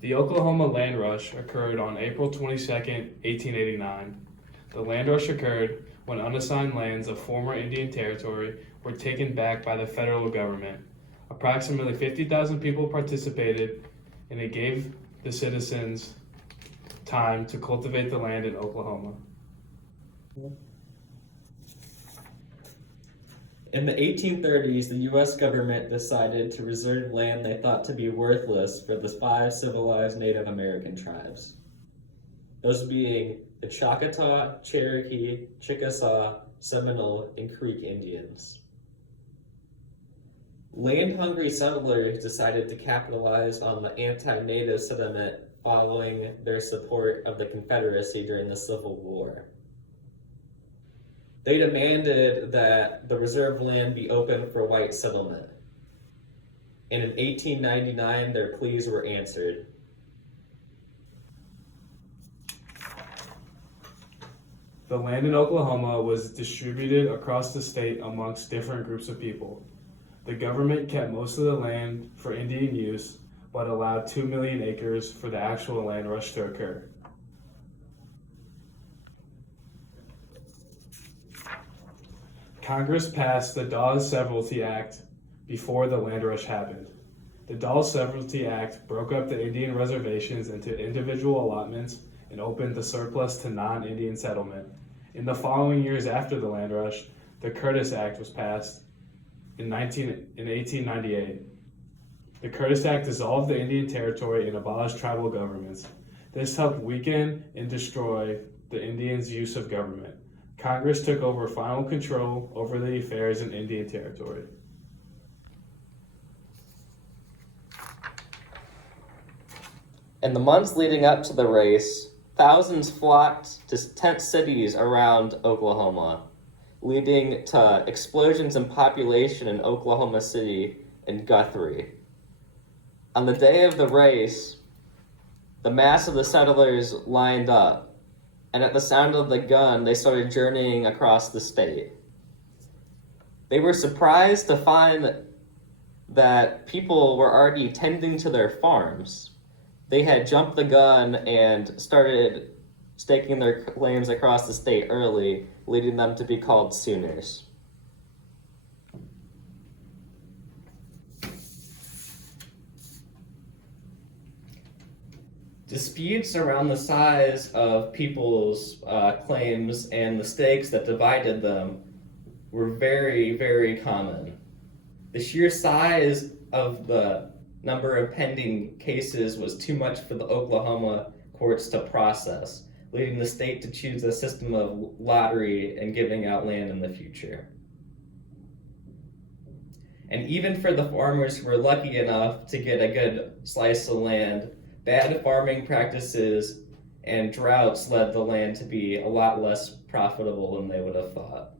The Oklahoma land rush occurred on April 22nd, 1889. The land rush occurred when unassigned lands of former Indian Territory were taken back by the federal government. Approximately 50,000 people participated, and it gave the citizens time to cultivate the land in Oklahoma. In the 1830s, the U.S. government decided to reserve land they thought to be worthless for the 5 civilized Native American tribes. Those being the Choctaw, Cherokee, Chickasaw, Seminole, and Creek Indians. Land-hungry settlers decided to capitalize on the anti-Native sentiment following their support of the Confederacy during the Civil War. They demanded that the reserved land be open for white settlement. And in 1899, their pleas were answered. The land in Oklahoma was distributed across the state amongst different groups of people. The government kept most of the land for Indian use, but allowed 2 million acres for the actual land rush to occur. Congress passed the Dawes Severalty Act before the land rush happened. The Dawes Severalty Act broke up the Indian reservations into individual allotments and opened the surplus to non-Indian settlement. In the following years after the land rush, the Curtis Act was passed in 1898. The Curtis Act dissolved the Indian Territory and abolished tribal governments. This helped weaken and destroy the Indians' use of government. Congress took over final control over the affairs in Indian Territory. In the months leading up to the race, thousands flocked to tent cities around Oklahoma, leading to explosions in population in Oklahoma City and Guthrie. On the day of the race, the mass of the settlers lined up, and at the sound of the gun, they started journeying across the state. They were surprised to find that people were already tending to their farms. They had jumped the gun and started staking their claims across the state early, leading them to be called Sooners. Disputes around the size of people's claims and the stakes that divided them were very, very common. The sheer size of the number of pending cases was too much for the Oklahoma courts to process, leading the state to choose a system of lottery and giving out land in the future. And even for the farmers who were lucky enough to get a good slice of land, bad farming practices and droughts led the land to be a lot less profitable than they would have thought.